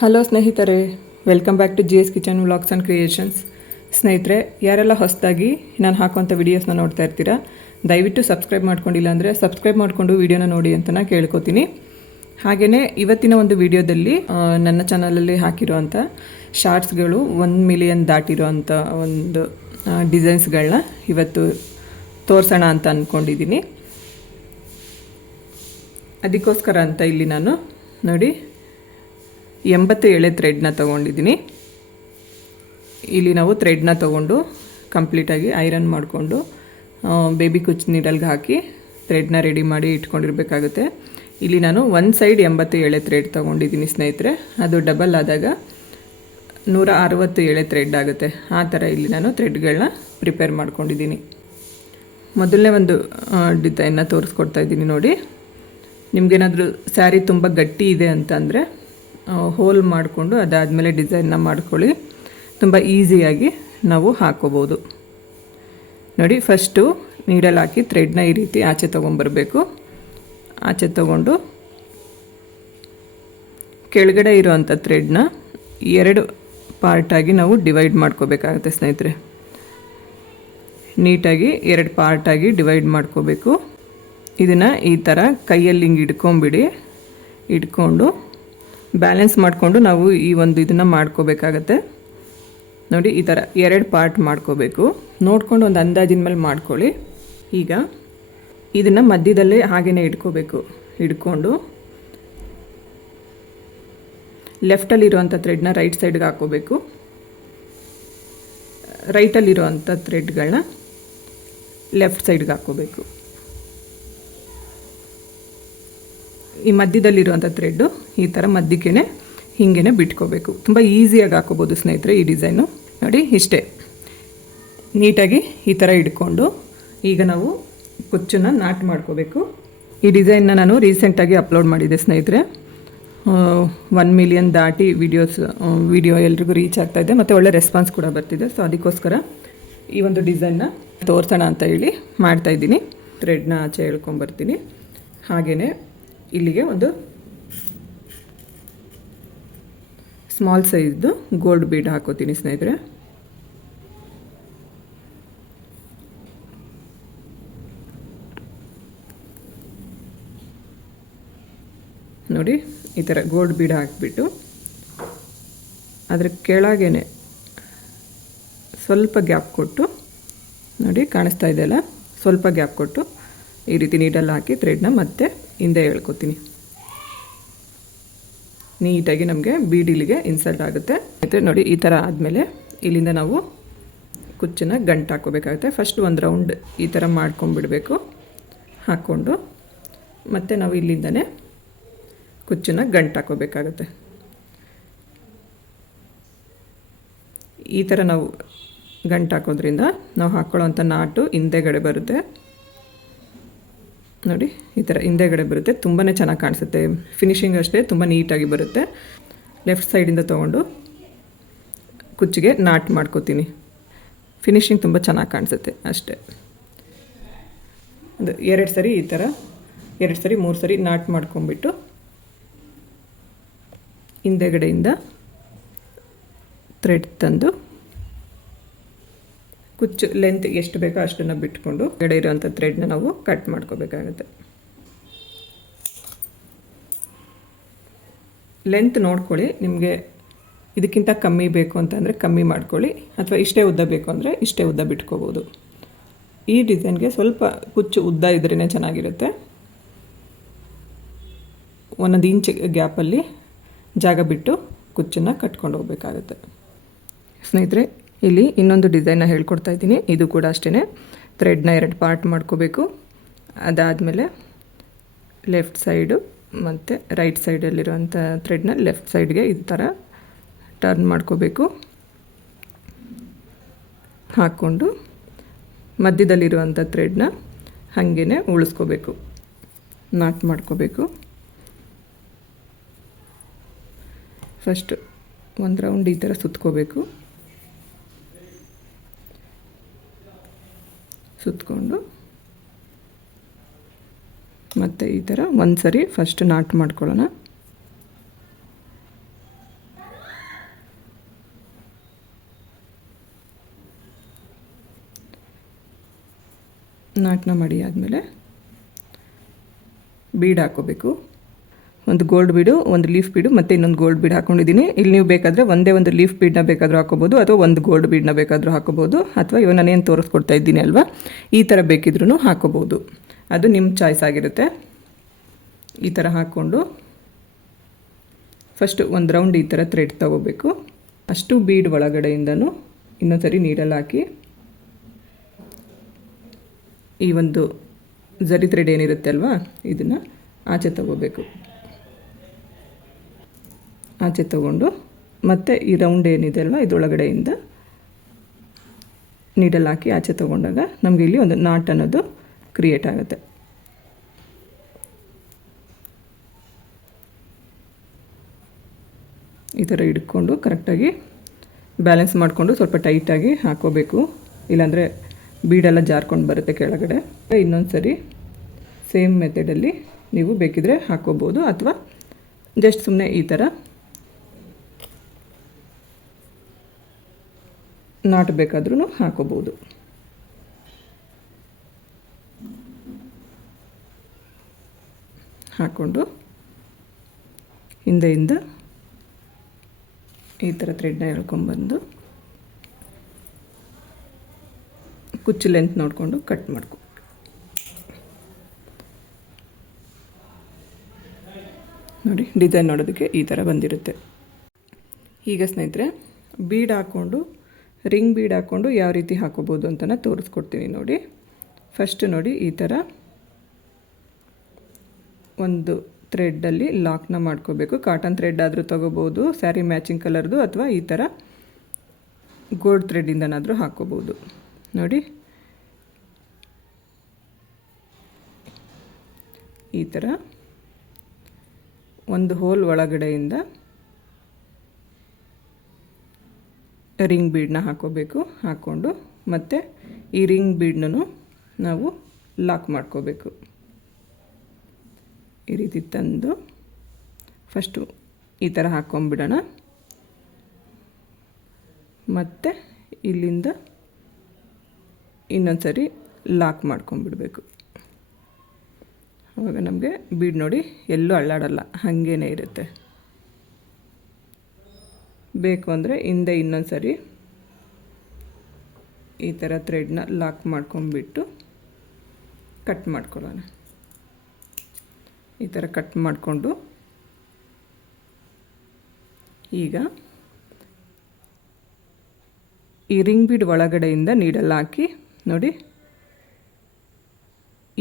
Hello ಸ್ನೇಹಿತರೆ, welcome back to GS kitchen vlogs and creations. ಸ್ನೇಹಿತರೆ, ಯಾರೆಲ್ಲ ಹೊಸದಾಗಿ ನಾನು ಹಾಕುವಂಥ ವೀಡಿಯೋಸ್ನ ನೋಡ್ತಾ ಇರ್ತೀರಾ, ದಯವಿಟ್ಟು ಸಬ್ಸ್ಕ್ರೈಬ್ ಮಾಡ್ಕೊಂಡಿಲ್ಲ ಅಂದರೆ ಸಬ್ಸ್ಕ್ರೈಬ್ ಮಾಡಿಕೊಂಡು ವೀಡಿಯೋನ ನೋಡಿ ಅಂತ ನಾನು ಕೇಳ್ಕೊತೀನಿ. ಹಾಗೆಯೇ ಇವತ್ತಿನ ಒಂದು ವಿಡಿಯೋದಲ್ಲಿ ನನ್ನ ಚಾನಲಲ್ಲಿ ಹಾಕಿರೋವಂಥ ಶಾರ್ಟ್ಸ್ಗಳು 1 ಮಿಲಿಯನ್ ದಾಟಿರೋವಂಥ ಒಂದು ಡಿಸೈನ್ಸ್ಗಳನ್ನ ಇವತ್ತು ತೋರಿಸೋಣ ಅಂತ ಅಂದ್ಕೊಂಡಿದ್ದೀನಿ. ಅದಕ್ಕೋಸ್ಕರ ಅಂತ ಇಲ್ಲಿ ನಾನು ನೋಡಿ 80 ಎಳೆ ಥ್ರೆಡ್ನ ತೊಗೊಂಡಿದ್ದೀನಿ. ಇಲ್ಲಿ ನಾವು ಥ್ರೆಡ್ನ ತೊಗೊಂಡು ಕಂಪ್ಲೀಟಾಗಿ ಐರನ್ ಮಾಡಿಕೊಂಡು ಬೇಬಿ ಕುಚ್ ನೀಡಲ್ಗೆ ಹಾಕಿ ಥ್ರೆಡ್ನ ರೆಡಿ ಮಾಡಿ ಇಟ್ಕೊಂಡಿರಬೇಕಾಗುತ್ತೆ. ಇಲ್ಲಿ ನಾನು ಒಂದು ಸೈಡ್ 80 ಎಳೆ ಥ್ರೆಡ್ ತೊಗೊಂಡಿದ್ದೀನಿ ಸ್ನೇಹಿತರೆ. ಅದು ಡಬಲ್ ಆದಾಗ 160 ಎಳೆ ಥ್ರೆಡ್ ಆಗುತ್ತೆ. ಆ ಥರ ಇಲ್ಲಿ ನಾನು ಥ್ರೆಡ್ಗಳನ್ನ ಪ್ರಿಪೇರ್ ಮಾಡ್ಕೊಂಡಿದ್ದೀನಿ. ಮೊದಲನೇ ಒಂದು ಡಿಸೈನ್ನ ತೋರಿಸ್ಕೊಡ್ತಾ ಇದ್ದೀನಿ ನೋಡಿ. ನಿಮಗೇನಾದರೂ ಸ್ಯಾರಿ ತುಂಬ ಗಟ್ಟಿ ಇದೆ ಅಂತಂದರೆ ಹೋಲ್ ಮಾಡಿಕೊಂಡು ಅದಾದಮೇಲೆ ಡಿಸೈನ್ನ ಮಾಡ್ಕೊಳ್ಳಿ. ತುಂಬ ಈಸಿಯಾಗಿ ನಾವು ಹಾಕೋಬೋದು ನೋಡಿ. ಫಸ್ಟು ನೀಡಲ್ ಹಾಕಿ ಥ್ರೆಡ್ನ ಈ ರೀತಿ ಆಚೆ ತೊಗೊಂಬರಬೇಕು. ಆಚೆ ತೊಗೊಂಡು ಕೆಳಗಡೆ ಇರೋವಂಥ ಥ್ರೆಡ್ನ 2 ಪಾರ್ಟಾಗಿ ನಾವು ಡಿವೈಡ್ ಮಾಡ್ಕೋಬೇಕಾಗುತ್ತೆ ಸ್ನೇಹಿತರೆ. ನೀಟಾಗಿ 2 ಪಾರ್ಟಾಗಿ ಡಿವೈಡ್ ಮಾಡ್ಕೋಬೇಕು. ಇದನ್ನು ಈ ಥರ ಕೈಯಲ್ಲಿ ಹಿಂಗೆ ಇಟ್ಕೊಂಡು ಬ್ಯಾಲೆನ್ಸ್ ಮಾಡಿಕೊಂಡು ನಾವು ಈ ಒಂದು ಇದನ್ನು ಮಾಡ್ಕೋಬೇಕಾಗತ್ತೆ ನೋಡಿ. ಈ ಥರ 2 ಪಾರ್ಟ್ ಮಾಡ್ಕೋಬೇಕು. ನೋಡ್ಕೊಂಡು ಒಂದು ಅಂದಾಜಿನ ಮೇಲೆ ಮಾಡ್ಕೊಳ್ಳಿ. ಈಗ ಇದನ್ನು ಮಧ್ಯದಲ್ಲೇ ಹಾಗೇ ಇಟ್ಕೊಂಡು ಲೆಫ್ಟಲ್ಲಿರುವಂಥ ಥ್ರೆಡ್ನ ರೈಟ್ ಸೈಡ್ಗೆ ಹಾಕ್ಕೋಬೇಕು. ರೈಟಲ್ಲಿರುವಂಥ ಥ್ರೆಡ್ಗಳನ್ನ ಲೆಫ್ಟ್ ಸೈಡ್ಗೆ ಹಾಕ್ಕೋಬೇಕು. ಈ ಮಧ್ಯದಲ್ಲಿರುವಂಥ ಥ್ರೆಡ್ಡು ಈ ಥರ ಮಧ್ಯಕ್ಕೆ ಹಿಂಗೆ ಬಿಟ್ಕೋಬೇಕು. ತುಂಬ ಈಸಿಯಾಗಿ ಹಾಕೋಬೋದು ಸ್ನೇಹಿತರೆ ಈ ಡಿಸೈನು ನೋಡಿ. ಇಷ್ಟೇ ನೀಟಾಗಿ ಈ ಥರ ಇಟ್ಕೊಂಡು ಈಗ ನಾವು ಕುಚ್ಚನ್ನು ನಾಟ್ ಮಾಡ್ಕೋಬೇಕು. ಈ ಡಿಸೈನ್ನ ನಾನು ರೀಸೆಂಟಾಗಿ ಅಪ್ಲೋಡ್ ಮಾಡಿದ್ದೆ ಸ್ನೇಹಿತರೆ. 1 ಮಿಲಿಯನ್ ದಾಟಿ ವಿಡಿಯೋ ಎಲ್ರಿಗೂ ರೀಚ್ ಆಗ್ತಾಯಿದೆ ಮತ್ತು ಒಳ್ಳೆ ರೆಸ್ಪಾನ್ಸ್ ಕೂಡ ಬರ್ತಿದೆ. ಸೊ ಅದಕ್ಕೋಸ್ಕರ ಈ ಒಂದು ಡಿಸೈನ್ನ ತೋರಿಸೋಣ ಅಂತ ಹೇಳಿ ಮಾಡ್ತಾಯಿದ್ದೀನಿ. ಥ್ರೆಡ್ನ ಆಚೆ ಹೇಳ್ಕೊಂಬರ್ತೀನಿ. ಹಾಗೆಯೇ ಇಲ್ಲಿಗೆ ಒಂದು ಸ್ಮಾಲ್ ಸೈಜ್ದು ಗೋಲ್ಡ್ ಬೀಡ್ ಹಾಕೋತೀನಿ ಸ್ನೇಹಿತರೆ. ನೋಡಿ ಈ ಥರ ಗೋಲ್ಡ್ ಬೀಡ್ ಹಾಕಿಬಿಟ್ಟು ಅದ್ರ ಕೆಳಗೇನೆ ಸ್ವಲ್ಪ ಗ್ಯಾಪ್ ಕೊಟ್ಟು ನೋಡಿ, ಕಾಣಿಸ್ತಾ ಇದೆಯಲ್ಲ, ಸ್ವಲ್ಪ ಗ್ಯಾಪ್ ಕೊಟ್ಟು ಈ ರೀತಿ ನೀಡಲ್ಲಿ ಹಾಕಿ ಥ್ರೆಡ್ನ ಮತ್ತೆ ಹಿಂದೆ ಎಳ್ಕೊತೀನಿ. ನೀಟಾಗಿ ನಮಗೆ ಬೀಡಿಲಿಗೆ ಇನ್ಸರ್ಟ್ ಆಗುತ್ತೆ. ಮತ್ತು ನೋಡಿ ಈ ಥರ ಆದಮೇಲೆ ಇಲ್ಲಿಂದ ನಾವು ಕುಚ್ಚನ್ನು ಗಂಟು ಹಾಕೋಬೇಕಾಗುತ್ತೆ. ಫಸ್ಟ್ ಒಂದು ರೌಂಡ್ ಈ ಥರ ಮಾಡ್ಕೊಂಡ್ಬಿಡಬೇಕು. ಹಾಕ್ಕೊಂಡು ಮತ್ತು ನಾವು ಇಲ್ಲಿಂದನೇ ಕುಚ್ಚನ್ನು ಗಂಟು ಹಾಕೋಬೇಕಾಗುತ್ತೆ. ಈ ಥರ ನಾವು ಗಂಟು ಹಾಕೋದ್ರಿಂದ ನಾವು ಹಾಕ್ಕೊಳ್ಳೋವಂಥ ನಾಟು ಹಿಂದೆಗಡೆ ಬರುತ್ತೆ ನೋಡಿ. ಈ ಥರ ಹಿಂದೆಗಡೆ ಬರುತ್ತೆ. ತುಂಬಾ ಚೆನ್ನಾಗಿ ಕಾಣಿಸುತ್ತೆ. ಫಿನಿಶಿಂಗ್ ಅಷ್ಟೇ ತುಂಬ ನೀಟಾಗಿ ಬರುತ್ತೆ. ಲೆಫ್ಟ್ ಸೈಡಿಂದ ತೊಗೊಂಡು ಕುಚ್ಚಿಗೆ ನಾಟ್ ಮಾಡ್ಕೋತೀನಿ. ಫಿನಿಶಿಂಗ್ ತುಂಬ ಚೆನ್ನಾಗಿ ಕಾಣಿಸುತ್ತೆ ಅಷ್ಟೇ. ಒಂದು 2 ಸರಿ ಈ ಥರ 2 ಸರಿ 3 ಸರಿ ನಾಟ್ ಮಾಡ್ಕೊಂಬಿಟ್ಟು ಹಿಂದೆಗಡೆಯಿಂದ ಥ್ರೆಡ್ ತಂದು ಕುಚ್ಚು ಲೆಂತ್ ಎಷ್ಟು ಬೇಕೋ ಅಷ್ಟನ್ನು ಬಿಟ್ಕೊಂಡು ಗಡೆ ಇರೋವಂಥ ಥ್ರೆಡ್ನ ನಾವು ಕಟ್ ಮಾಡ್ಕೋಬೇಕಾಗುತ್ತೆ. ಲೆಂತ್ ನೋಡ್ಕೊಳ್ಳಿ. ನಿಮಗೆ ಇದಕ್ಕಿಂತ ಕಮ್ಮಿ ಬೇಕು ಅಂತಂದರೆ ಕಮ್ಮಿ ಮಾಡ್ಕೊಳ್ಳಿ, ಅಥವಾ ಇಷ್ಟೇ ಉದ್ದ ಬೇಕು ಅಂದರೆ ಇಷ್ಟೇ ಉದ್ದ ಬಿಟ್ಕೋಬೋದು. ಈ ಡಿಸೈನ್ಗೆ ಸ್ವಲ್ಪ ಕುಚ್ಚು ಉದ್ದ ಇದ್ರೇ ಚೆನ್ನಾಗಿರುತ್ತೆ. 1 ಇಂಚ್ ಗ್ಯಾಪಲ್ಲಿ ಜಾಗ ಬಿಟ್ಟು ಕುಚ್ಚನ್ನು ಕಟ್ಕೊಂಡು ಹೋಗಬೇಕಾಗುತ್ತೆ ಸ್ನೇಹಿತರೆ. ಇಲ್ಲಿ ಇನ್ನೊಂದು ಡಿಸೈನ್ನ ಹೇಳ್ಕೊಡ್ತಾ ಇದ್ದೀನಿ. ಇದು ಕೂಡ ಅಷ್ಟೇ. ಥ್ರೆಡ್ನ 2 ಪಾರ್ಟ್ ಮಾಡ್ಕೋಬೇಕು. ಅದಾದಮೇಲೆ ಲೆಫ್ಟ್ ಸೈಡು ಮತ್ತು ರೈಟ್ ಸೈಡಲ್ಲಿರುವಂಥ ಥ್ರೆಡ್ನ ಲೆಫ್ಟ್ ಸೈಡ್ಗೆ ಈ ಥರ ಟರ್ನ್ ಮಾಡ್ಕೋಬೇಕು. ಹಾಕ್ಕೊಂಡು ಮಧ್ಯದಲ್ಲಿರುವಂಥ ಥ್ರೆಡ್ನ ಹಾಗೇ ಉಳಿಸ್ಕೋಬೇಕು, ನಾಟ್ ಮಾಡ್ಕೋಬೇಕು. ಫಸ್ಟ್ ಒಂದು ರೌಂಡ್ ಈ ಥರ ಸುತ್ಕೋಬೇಕು. ಸುತ್ತಕೊಂಡು ಮತ್ತು ಈ ಥರ ಒಂದು ಸರಿ ಫಸ್ಟ್ ನಾಟ್ ಮಾಡ್ಕೊಳ್ಳೋಣ. ನಾಟನ ಮಾಡಿ ಆದಮೇಲೆ ಬೀಡ್ ಹಾಕೋಬೇಕು. ಒಂದು ಗೋಲ್ಡ್ ಬೀಡು, ಒಂದು ಲೀಫ್ ಬೀಡು ಮತ್ತು ಇನ್ನೊಂದು ಗೋಲ್ಡ್ ಬೀಡ್ ಹಾಕ್ಕೊಂಡಿದ್ದೀನಿ. ಇಲ್ಲಿ ನೀವು ಬೇಕಾದರೆ ಒಂದೇ ಒಂದು ಲೀಫ್ ಬೀಡನ್ನ ಬೇಕಾದರೂ ಹಾಕೋಬೋದು, ಅಥವಾ ಒಂದು ಗೋಲ್ಡ್ ಬೀಡನ್ನ ಬೇಕಾದರೂ ಹಾಕೋಬೋದು, ಅಥವಾ ಇವಾಗ ನಾನೇನು ತೋರಿಸ್ಕೊಡ್ತಾ ಇದ್ದೀನಿ ಅಲ್ವಾ, ಈ ಥರ ಬೇಕಿದ್ರೂ ಹಾಕೋಬೋದು. ಅದು ನಿಮ್ಮ ಚಾಯ್ಸ್ ಆಗಿರುತ್ತೆ. ಈ ಥರ ಹಾಕ್ಕೊಂಡು ಫಸ್ಟು ಒಂದು ರೌಂಡ್ ಈ ಥರ ಥ್ರೆಡ್ ತೊಗೋಬೇಕು. ಅಷ್ಟು ಬೀಡ್ ಒಳಗಡೆಯಿಂದನೂ ಇನ್ನೊಂದು ಸರಿ ನೀರಲ್ಲಿ ಹಾಕಿ ಈ ಒಂದು ಜರಿ ಥ್ರೆಡ್ ಏನಿರುತ್ತೆ ಅಲ್ವಾ, ಇದನ್ನು ಆಚೆ ತಗೋಬೇಕು. ಆಚೆ ತಗೊಂಡು ಮತ್ತೆ ಈ ರೌಂಡ್ ಏನಿದೆ ಅಲ್ವಾ, ಇದರೊಳಗಡೆಯಿಂದ ನೀಡಲ್ ಹಾಕಿ ಆಚೆ ತೊಗೊಂಡಾಗ ನಮಗೆ ಇಲ್ಲಿ ಒಂದು ನಾಟ್ ಅನ್ನೋದು ಕ್ರಿಯೇಟ್ ಆಗುತ್ತೆ. ಈ ಥರ ಹಿಡ್ಕೊಂಡು ಕರೆಕ್ಟಾಗಿ ಬ್ಯಾಲೆನ್ಸ್ ಮಾಡಿಕೊಂಡು ಸ್ವಲ್ಪ ಟೈಟಾಗಿ ಹಾಕೋಬೇಕು, ಇಲ್ಲಾಂದರೆ ಬೀಡೆಲ್ಲ ಜಾರ್ಕೊಂಡು ಬರುತ್ತೆ ಕೆಳಗಡೆ. ಇನ್ನೊಂದು ಸರಿ ಸೇಮ್ ಮೆಥಡಲ್ಲಿ ನೀವು ಬೇಕಿದ್ರೆ ಹಾಕೋಬೋದು, ಅಥವಾ ಜಸ್ಟ್ ಸುಮ್ಮನೆ ಈ ಥರ ನಾಟ್ ಬೇಕಾದ್ರೂ ಹಾಕೋಬೋದು. ಹಾಕ್ಕೊಂಡು ಹಿಂದೆಯಿಂದ ಈ ಥರ ಥ್ರೆಡ್ನ ಎಳ್ಕೊಂಬಂದು ಕುಚ್ಚು ಲೆಂತ್ ನೋಡಿಕೊಂಡು ಕಟ್ ಮಾಡ್ಕೊ. ನೋಡಿ, ಡಿಸೈನ್ ನೋಡೋದಕ್ಕೆ ಈ ಥರ ಬಂದಿರುತ್ತೆ. ಈಗ ಸ್ನೇಹಿತರೆ, ಬೀಡ್ ಹಾಕ್ಕೊಂಡು ರಿಂಗ್ ಬೀಡ್ ಹಾಕ್ಕೊಂಡು ಯಾವ ರೀತಿ ಹಾಕೋಬೋದು ಅಂತಲೇ ತೋರಿಸ್ಕೊಡ್ತೀನಿ ನೋಡಿ. ಫಸ್ಟ್ ನೋಡಿ, ಈ ಥರ ಒಂದು ಥ್ರೆಡ್ಡಲ್ಲಿ ಲಾಕ್ನ ಮಾಡ್ಕೋಬೇಕು. ಕಾಟನ್ ಥ್ರೆಡ್ ಆದರೂ ತೊಗೋಬೋದು, ಸ್ಯಾರಿ ಮ್ಯಾಚಿಂಗ್ ಕಲರ್ದು, ಅಥವಾ ಈ ಥರ ಗೋಲ್ಡ್ ಥ್ರೆಡ್ಡಿಂದನಾದರೂ ಹಾಕೋಬೋದು. ನೋಡಿ, ಈ ಥರ ಒಂದು ಹೋಲ್ ಒಳಗಡೆಯಿಂದ ರಿಂಗ್ ಬೀಡನ್ನ ಹಾಕೋಬೇಕು. ಹಾಕ್ಕೊಂಡು ಮತ್ತು ಈ ರಿಂಗ್ ಬೀಡನ್ನು ನಾವು ಲಾಕ್ ಮಾಡ್ಕೋಬೇಕು. ಈ ರೀತಿ ತಂದು ಫಸ್ಟು ಈ ಥರ ಹಾಕ್ಕೊಂಬಿಡೋಣ. ಮತ್ತು ಇಲ್ಲಿಂದ ಇನ್ನೊಂದು ಸರಿ ಲಾಕ್ ಮಾಡ್ಕೊಂಬಿಡಬೇಕು. ಆವಾಗ ನಮಗೆ ಬೀಡ್ ನೋಡಿ ಎಲ್ಲೂ ಅಳ್ಳಾಡಲ್ಲ, ಹಾಗೇ ಇರುತ್ತೆ. ಬೇಕು ಅಂದರೆ ಹಿಂದೆ ಇನ್ನೊಂದು ಸರಿ ಈ ಥರ ಥ್ರೆಡ್ನ ಲಾಕ್ ಮಾಡ್ಕೊಂಬಿಟ್ಟು ಕಟ್ ಮಾಡ್ಕೊಳ್ಳೋಣ. ಈ ಥರ ಕಟ್ ಮಾಡಿಕೊಂಡು ಈಗ ಈ ರಿಂಗ್ ಬೀಡ್ ಒಳಗಡೆಯಿಂದ ನೀಡಲ್ ಹಾಕಿ ನೋಡಿ,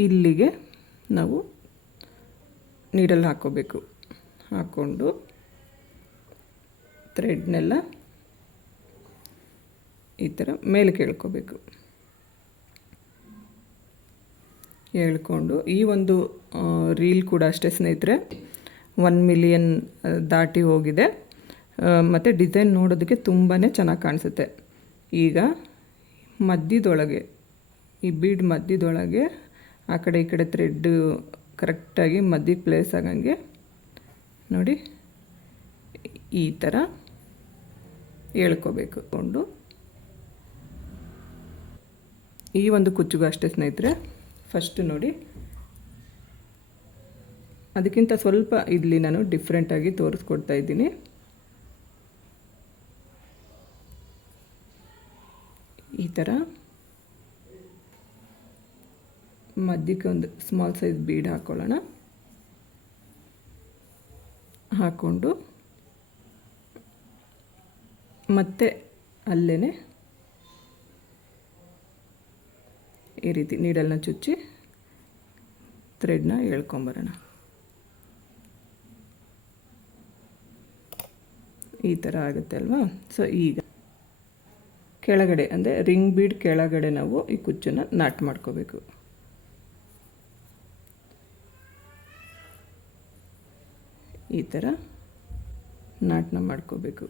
ಇಲ್ಲಿಗೆ ನಾವು ನೀಡಲ್ ಹಾಕ್ಕೋಬೇಕು. ಹಾಕ್ಕೊಂಡು ಥ್ರೆಡ್ನೆಲ್ಲ ಈ ಥರ ಮೇಲೆ ಕೇಳ್ಕೋಬೇಕು. ಹೇಳ್ಕೊಂಡು ಈ ಒಂದು ರೀಲ್ ಕೂಡ ಅಷ್ಟೇ ಸ್ನೇಹಿತರೆ, 1 ಮಿಲಿಯನ್ ದಾಟಿ ಹೋಗಿದೆ. ಮತ್ತು ಡಿಸೈನ್ ನೋಡೋದಕ್ಕೆ ತುಂಬಾ ಚೆನ್ನಾಗಿ ಕಾಣಿಸುತ್ತೆ. ಈಗ ಮಧ್ಯದೊಳಗೆ, ಈ ಬೀಡ್ ಮಧ್ಯದೊಳಗೆ ಆ ಕಡೆ ಈ ಕಡೆ ಥ್ರೆಡ್ ಕರೆಕ್ಟಾಗಿ ಮಧ್ಯಕ್ಕೆ ಪ್ಲೇಸ್ ಆಗಂಗೆ ನೋಡಿ ಈ ಥರ ಎಳ್ಕೋಬೇಕು. ಕೊಂಡು ಈ ಒಂದು ಕುಚ್ಚುಗೂ ಅಷ್ಟೇ ಸ್ನೇಹಿತರೆ, ಫಸ್ಟು ನೋಡಿ, ಅದಕ್ಕಿಂತ ಸ್ವಲ್ಪ ಇಲ್ಲಿ ನಾನು ಡಿಫ್ರೆಂಟಾಗಿ ತೋರಿಸ್ಕೊಡ್ತಾ ಇದ್ದೀನಿ. ಈ ಥರ ಮಧ್ಯಕ್ಕೆ ಒಂದು ಸ್ಮಾಲ್ ಸೈಜ್ ಬೀಡ್ ಹಾಕ್ಕೊಳ್ಳೋಣ. ಹಾಕ್ಕೊಂಡು ಮತ್ತೆ ಅಲ್ಲೇ ಈ ರೀತಿ ನೀಡಲ್ನ ಚುಚ್ಚಿ ಥ್ರೆಡ್ನ ಎಳ್ಕೊಂಬರೋಣ. ಈ ಥರ ಆಗುತ್ತೆ ಅಲ್ವಾ. ಸೊ ಈಗ ಕೆಳಗಡೆ ಅಂದರೆ ರಿಂಗ್ ಬೀಡ್ ಕೆಳಗಡೆ ನಾವು ಈ ಕುಚ್ಚನ್ನು ನಾಟ್ ಮಾಡ್ಕೋಬೇಕು. ಈ ಥರ ನಾಟ್ನ ಮಾಡ್ಕೋಬೇಕು.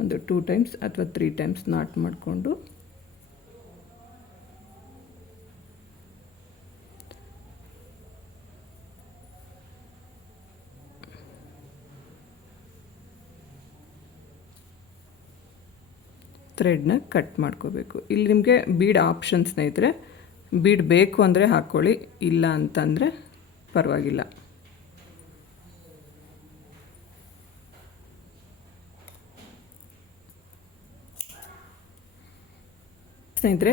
ಒಂದು 2 ಟೈಮ್ಸ್ ಅಥವಾ 3 ಟೈಮ್ಸ್ ನಾಟ್ ಮಾಡಿಕೊಂಡು ಥ್ರೆಡ್ನ ಕಟ್ ಮಾಡ್ಕೋಬೇಕು. ಇಲ್ಲಿ ನಿಮಗೆ ಬೀಡ್ ಆಪ್ಷನ್ ಸ್ನೇಹಿತರೆ, ಬೀಡ್ ಬೇಕು ಅಂದರೆ ಹಾಕ್ಕೊಳ್ಳಿ, ಇಲ್ಲ ಅಂತಂದರೆ ಪರವಾಗಿಲ್ಲ. ಸ್ನೇಹಿತರೆ,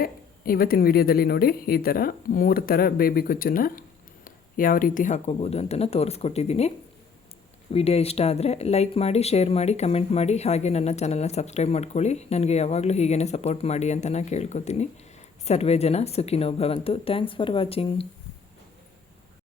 ಇವತ್ತಿನ ವಿಡಿಯೋದಲ್ಲಿ ನೋಡಿ ಈ ಥರ 3 ಥರ ಬೇಬಿ ಕುಚ್ಚನ್ನು ಯಾವ ರೀತಿ ಹಾಕೋಬೋದು ಅಂತ ತೋರಿಸ್ಕೊಟ್ಟಿದ್ದೀನಿ. ವಿಡಿಯೋ ಇಷ್ಟ ಆದರೆ ಲೈಕ್ ಮಾಡಿ, ಶೇರ್ ಮಾಡಿ, ಕಮೆಂಟ್ ಮಾಡಿ, ಹಾಗೆ ನನ್ನ ಚಾನಲ್ನ ಸಬ್ಸ್ಕ್ರೈಬ್ ಮಾಡ್ಕೊಳ್ಳಿ. ನನಗೆ ಯಾವಾಗಲೂ ಹೀಗೇ ಸಪೋರ್ಟ್ ಮಾಡಿ ಅಂತ ನಾನು ಕೇಳ್ಕೊತೀನಿ. ಸರ್ವೇ ಜನ ಸುಖಿನೋ ಭವಂತು. Thanks for watching.